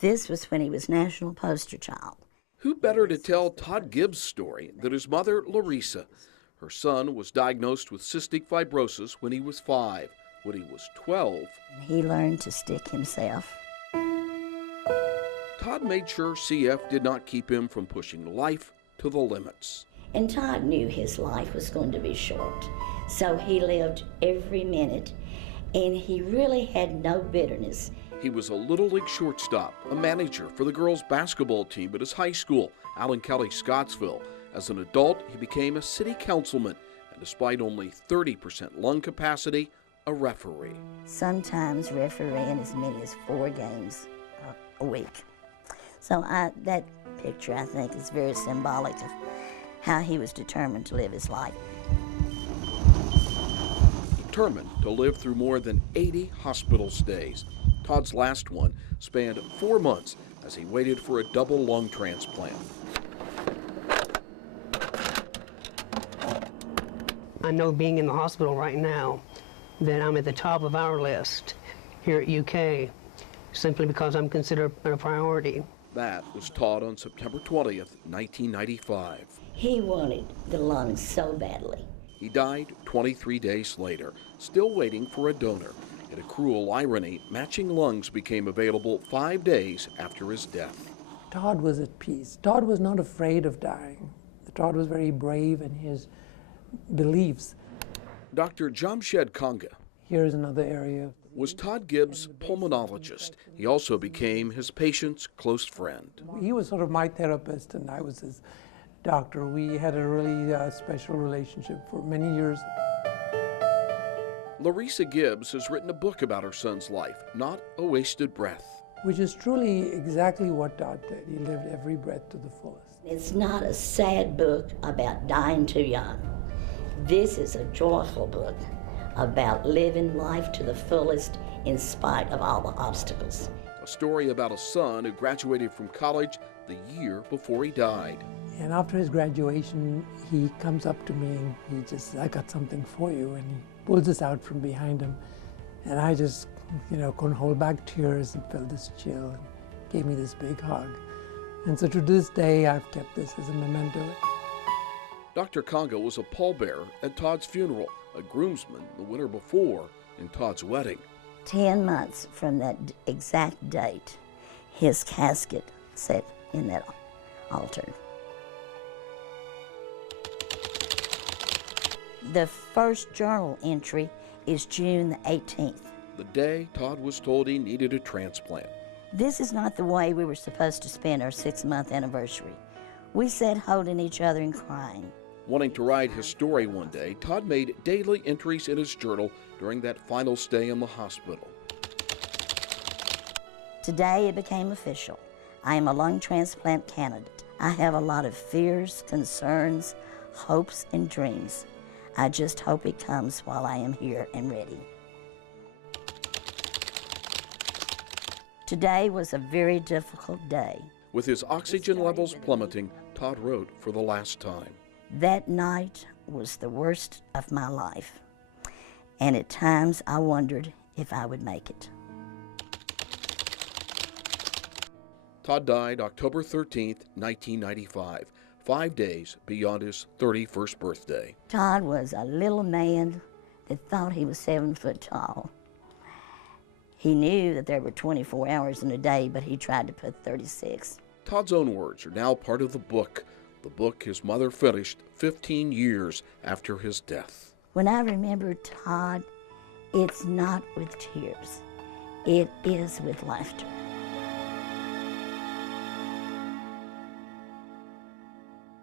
This was when he was National Poster Child. Who better to tell Todd Gibbs' story than his mother, Larissa? Her son was diagnosed with cystic fibrosis when he was 5. When he was 12, He learned to stick himself. Todd made sure CF did not keep him from pushing life to the limits. And Todd knew his life was going to be short, so he lived every minute, and he really had no bitterness. He was a Little League shortstop, a manager for the girls' basketball team at his high school, Allen Kelly Scottsville. As an adult, he became a city councilman, and despite only 30% lung capacity, a referee. Sometimes refereeing as many as 4 games a week. So that picture, I think, is very symbolic of how he was determined to live his life. Determined to live through more than 80 hospital stays. Todd's last one spanned 4 months as he waited for a double lung transplant. I know being in the hospital right now that I'm at the top of our list here at UK simply because I'm considered a priority. That was Todd on September 20th, 1995. He wanted the lungs so badly. He died 23 days later, still waiting for a donor. In a cruel irony, matching lungs became available 5 days after his death. Todd was at peace. Todd was not afraid of dying. Todd was very brave in his beliefs. Dr. Jamshed Kanga Here's another area. Was Todd Gibbs' pulmonologist. He also became his patient's close friend. He was sort of my therapist and I was his doctor. We had a really special relationship for many years. Larissa Gibbs has written a book about her son's life, Not a Wasted Breath. Which is truly exactly what Todd did. He lived every breath to the fullest. It's not a sad book about dying too young. This is a joyful book about living life to the fullest in spite of all the obstacles. A story about a son who graduated from college the year before he died. And after his graduation, he comes up to me and he just, I got something for you. And he pulls this out from behind him. And I just, couldn't hold back tears and felt this chill and gave me this big hug. And so to this day, I've kept this as a memento. Dr. Kanga was a pallbearer at Todd's funeral, a groomsman the winter before in Todd's wedding. 10 months from that exact date, his casket sat in that altar. The first journal entry is June the 18th. The day Todd was told he needed a transplant. This is not the way we were supposed to spend our 6-month anniversary. We sat holding each other and crying. Wanting to write his story one day, Todd made daily entries in his journal during that final stay in the hospital. Today it became official. I am a lung transplant candidate. I have a lot of fears, concerns, hopes, and dreams. I just hope it comes while I am here and ready. Today was a very difficult day. With his oxygen levels plummeting, Todd wrote for the last time. That night was the worst of my life, and at times I wondered if I would make it. Todd died October 13th, 1995, 5 days beyond his 31st birthday. Todd was a little man that thought he was 7 foot tall. He knew that there were 24 hours in a day, but he tried to put 36. Todd's own words are now part of the book his mother finished 15 years after his death. When I remember Todd, it's not with tears. It is with laughter.